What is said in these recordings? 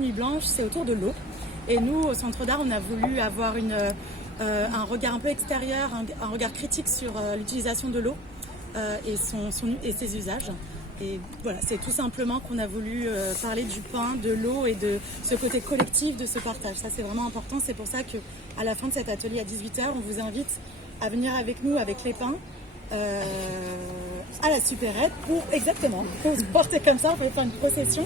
Nuit Blanche, c'est autour de l'eau. Et nous, au Centre d'Art, on a voulu avoir un regard un peu extérieur, un regard critique sur l'utilisation de l'eau et ses usages. Et voilà, c'est tout simplement qu'on a voulu parler du pain, de l'eau et de ce côté collectif de ce partage. Ça, c'est vraiment important. C'est pour ça qu'à la fin de cet atelier à 18h, on vous invite à venir avec nous, avec les pains, à la supérette pour se porter comme ça, on peut faire une procession.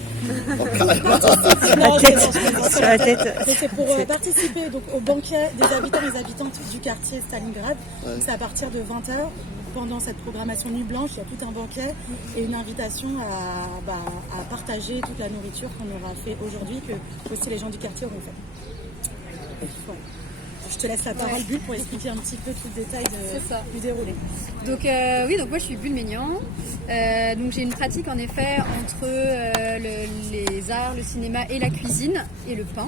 C'est pour participer donc, au banquet des habitants et des habitantes du quartier Stalingrad. Donc, c'est à partir de 20h. Pendant cette programmation Nuit Blanche, il y a tout un banquet et une invitation à partager toute la nourriture qu'on aura fait aujourd'hui, que aussi les gens du quartier auront fait. Voilà. Je te laisse la parole, Bulle, pour expliquer un petit peu tout le détail du déroulé. Donc donc moi je suis Bulle Maignan. Donc j'ai une pratique en effet entre les arts, le cinéma et la cuisine et le pain.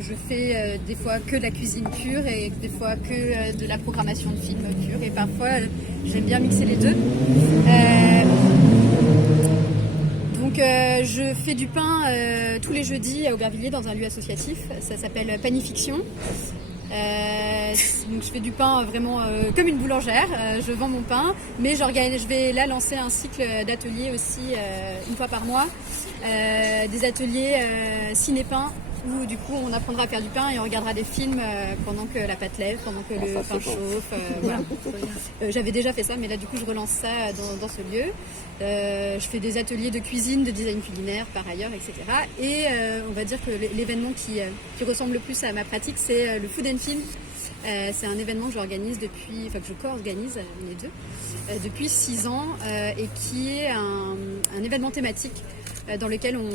Je fais des fois que de la cuisine pure et des fois que de la programmation de films pure. Et parfois, j'aime bien mixer les deux. Je fais du pain tous les jeudis à Aubervilliers dans un lieu associatif. Ça s'appelle Panifiction. Donc je fais du pain vraiment comme une boulangère. Je vends mon pain, mais je vais là lancer un cycle d'ateliers aussi une fois par mois. Des ateliers ciné-pain où du coup on apprendra à faire du pain et on regardera des films pendant que la pâte lève, pendant que le pain chauffe. Voilà. J'avais déjà fait ça, mais là du coup je relance ça dans ce lieu. Je fais des ateliers de cuisine, de design culinaire par ailleurs, etc. Et on va dire que l'événement qui ressemble le plus à ma pratique, c'est le Food and Film. C'est un événement que j'organise que je co-organise les deux, depuis 6 ans et qui est un événement thématique dans lequel on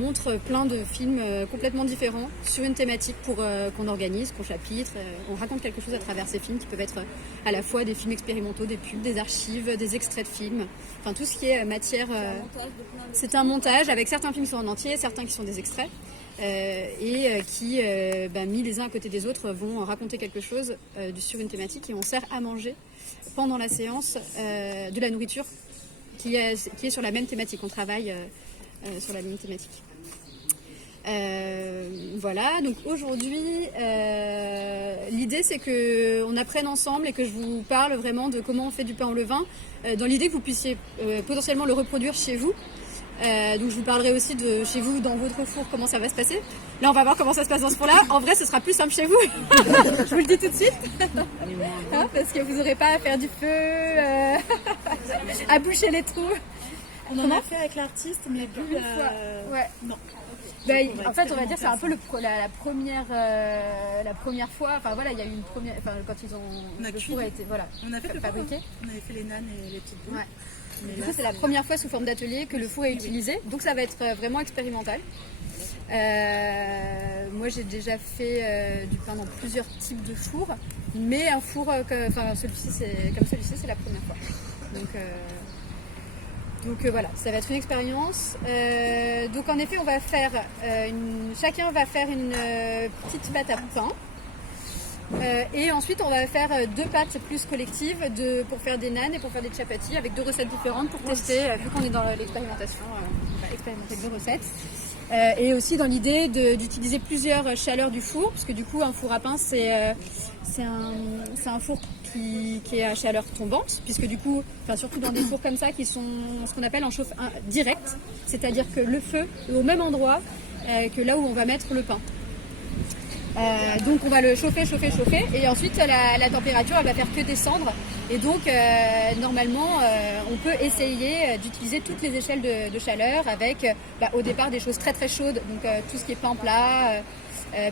montre plein de films complètement différents sur une thématique qu'on organise, qu'on chapitre. On raconte quelque chose à travers ces films qui peuvent être à la fois des films expérimentaux, des pubs, des archives, des extraits de films, enfin tout ce qui est matière. C'est un montage avec certains films qui sont en entier, certains qui sont des extraits. Qui, mis les uns à côté des autres, vont raconter quelque chose sur une thématique et on sert à manger pendant la séance de la nourriture qui est sur la même thématique. On travaille sur la même thématique. Voilà, donc aujourd'hui, l'idée c'est qu'on apprenne ensemble et que je vous parle vraiment de comment on fait du pain au levain, dans l'idée que vous puissiez potentiellement le reproduire chez vous. Donc je vous parlerai aussi de chez vous, dans votre four, comment ça va se passer. Là on va voir comment ça se passe dans ce four-là. En vrai ce sera plus simple chez vous, je vous le dis tout de suite, parce que vous n'aurez pas à faire du feu, à boucher les trous. On en a fait avec l'artiste, mais Bulle, ouais. Non. En fait on va dire c'est un peu la première fois, enfin voilà, il y a eu une première, enfin quand le four a été on a fait fabriqué. On avait fait les nanes et les petites boules. Ouais. Du coup, c'est la première fois sous forme d'atelier que le four est utilisé, donc ça va être vraiment expérimental. Moi, j'ai déjà fait du pain dans plusieurs types de fours, mais un four comme celui-ci, c'est la première fois. Donc voilà, ça va être une expérience. Donc en effet, on va faire chacun va faire une petite pâte à pain. Et ensuite on va faire 2 pâtes plus collectives pour faire des nanes et pour faire des chapatis avec 2 recettes différentes pour tester, vu qu'on est dans l'expérimentation, on va expérimenter 2 recettes. Et aussi dans l'idée d'utiliser plusieurs chaleurs du four, parce que du coup un four à pain c'est un four qui est à chaleur tombante, puisque du coup, surtout dans des fours comme ça qui sont ce qu'on appelle en chauffe direct, c'est-à-dire que le feu est au même endroit que là où on va mettre le pain. Donc on va le chauffer et ensuite la température elle va faire que descendre et donc normalement on peut essayer d'utiliser toutes les échelles de chaleur avec au départ des choses très très chaudes, donc tout ce qui est pain plat,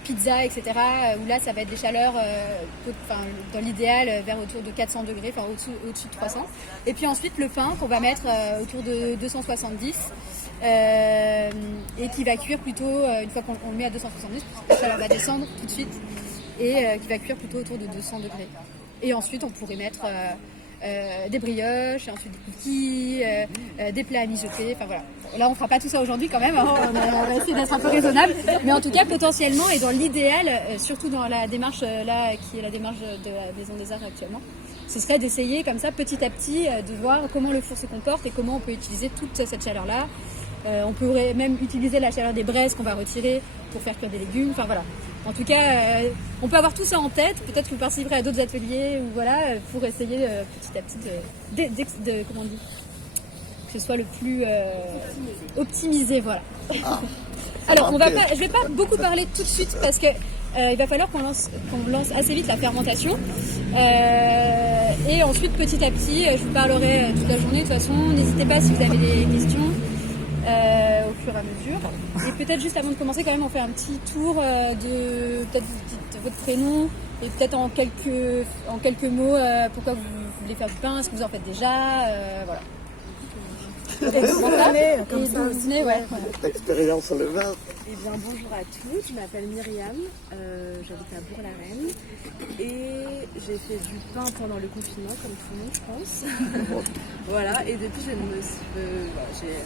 pizza, etc. Où là ça va être des chaleurs dans l'idéal vers autour de 400 degrés, au-dessus de 300, et puis ensuite le pain qu'on va mettre autour de 270 et qui va cuire plutôt, une fois qu'on le met à 270, la chaleur va descendre tout de suite et qui va cuire plutôt autour de 200 degrés. Et ensuite on pourrait mettre des brioches, et ensuite des cookies, des plats à mijoter, enfin voilà. Là on fera pas tout ça aujourd'hui quand même, hein, on va essayer d'être un peu raisonnable, mais en tout cas potentiellement et dans l'idéal, surtout dans la démarche là qui est la démarche de la Maison des Arts actuellement, ce serait d'essayer comme ça petit à petit de voir comment le four se comporte et comment on peut utiliser toute cette chaleur-là. On pourrait même utiliser la chaleur des braises qu'on va retirer pour faire cuire des légumes. Enfin voilà. En tout cas, on peut avoir tout ça en tête. Peut-être que vous participerez à d'autres ateliers ou voilà pour essayer petit à petit comment on dit, que ce soit le plus optimisé. Voilà. Ah. Alors, je vais pas beaucoup parler tout de suite parce que il va falloir qu'on lance assez vite la fermentation. Et ensuite, petit à petit, je vous parlerai toute la journée. De toute façon, n'hésitez pas si vous avez des questions. Au fur et à mesure. Et peut-être juste avant de commencer, quand même, on fait un petit tour de peut-être vous dites votre prénom et peut-être en quelques mots pourquoi vous voulez faire du pain, est-ce que vous en faites déjà, voilà. L'expérience sur le vin. Eh bien, bonjour à tous, je m'appelle Myriam, j'habite à Bourg-la-Reine et j'ai fait du pain pendant le confinement, comme tout le monde, je pense. Voilà, et depuis, j'ai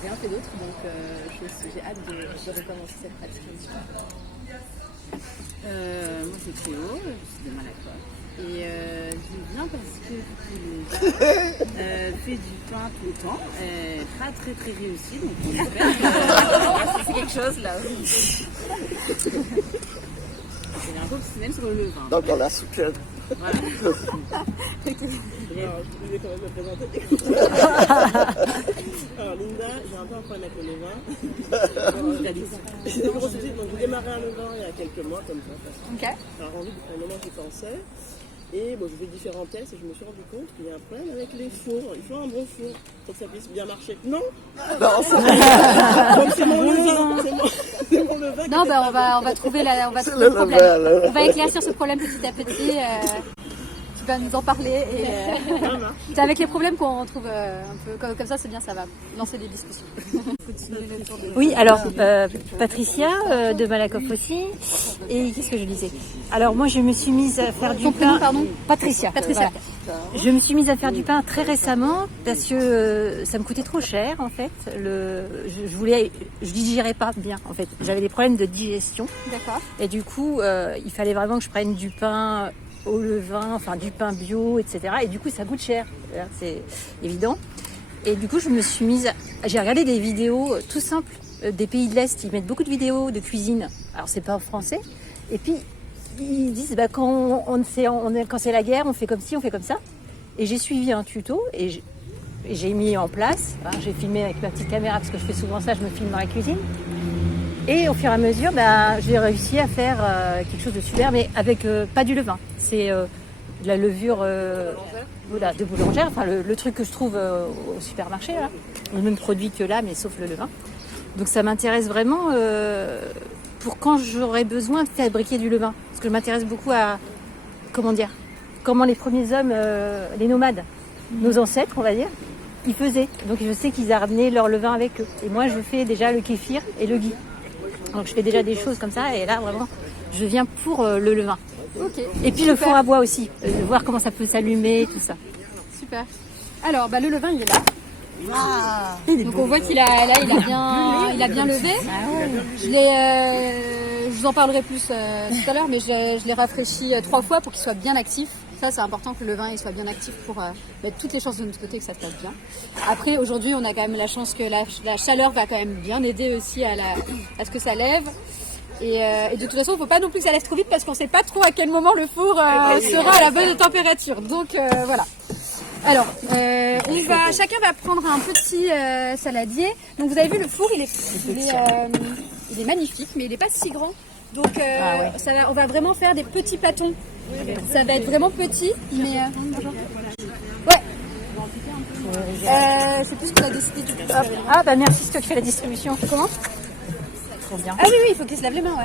rien fait d'autre, donc j'ai hâte de recommencer cette pratique un petit peu. Moi c'est Théo, je suis de Malakoff et je viens parce que fait du pain tout le temps, pas très très réussi, donc on espère que c'est quelque chose là. C'est un professionnel sur le vin. Donc dans la souquette. Voilà. Alors, je vais quand même me présenter. Alors, Linda, j'ai un peu un problème avec le levain. Donc, j'ai démarré un levain il y a quelques mois, comme ça. Ok. Alors, pour le moment, j'y pensais. Et bon, j'ai fait différents tests et je me suis rendu compte qu'il y a un problème avec les fours. Il faut un bon four pour que ça puisse bien marcher. Non, donc c'est mon levain. C'est mon levain. Non, bah on va trouver le problème. On va éclaircir ce problème petit à petit. Tu vas nous en parler. Et c'est avec les problèmes qu'on trouve un peu comme ça, c'est bien, ça va lancer des discussions. Oui, alors Patricia de Malakoff aussi. Et qu'est-ce que je disais? Alors moi je me suis mise à faire du pain. Pardon, Patricia. Patricia. Voilà. Je me suis mise à faire du pain très récemment parce que ça me coûtait trop cher en fait. Je digérais pas bien en fait. J'avais des problèmes de digestion. D'accord. Et du coup il fallait vraiment que je prenne du pain au levain, enfin du pain bio, etc. Et du coup ça coûte cher, c'est évident. Et du coup j'ai regardé des vidéos tout simples des pays de l'Est. Ils mettent beaucoup de vidéos de cuisine. Alors c'est pas en français. Et puis ils disent quand c'est la guerre, on fait comme ci, on fait comme ça. Et j'ai suivi un tuto et j'ai mis en place. Alors, j'ai filmé avec ma petite caméra parce que je fais souvent ça, je me filme dans la cuisine. Et au fur et à mesure, j'ai réussi à faire quelque chose de super, mais avec pas du levain. C'est de la levure de boulangère, enfin le truc que je trouve au supermarché, là. Le même produit que là, mais sauf le levain. Donc ça m'intéresse vraiment pour quand j'aurai besoin de fabriquer du levain. Parce que je m'intéresse beaucoup à, comment les premiers hommes, les nomades, nos ancêtres, on va dire, ils faisaient. Donc je sais qu'ils ramenaient leur levain avec eux. Et moi, je fais déjà le kéfir et le ghee. Donc je fais déjà des choses comme ça. Et là, vraiment, je viens pour le levain. Ok. Et puis le four à bois aussi. Voir comment ça peut s'allumer, tout ça. Super. Alors, le levain, il est là. Il est Donc beau. on voit qu'il a bien levé. Je vous en parlerai plus tout à l'heure, mais je l'ai rafraîchi 3 fois pour qu'il soit bien actif. Ça, c'est important que le levain il soit bien actif pour mettre toutes les chances de notre côté que ça se passe bien. Après, aujourd'hui, on a quand même la chance que la chaleur va quand même bien aider aussi à ce que ça lève. Et de toute façon, il ne faut pas non plus que ça lève trop vite parce qu'on ne sait pas trop à quel moment le four sera à la bonne température. Donc voilà. Alors, chacun va prendre un petit saladier. Donc vous avez vu, le four, il est magnifique, mais il n'est pas si grand. Donc on va vraiment faire des petits pâtons. Ça va être vraiment petit, mais ouais. Je sais plus ce qu'on a décidé du coup. Merci, c'est toi qui fais la distribution. Comment? Trop bien. Ah oui, il faut qu'il se lave les mains, ouais.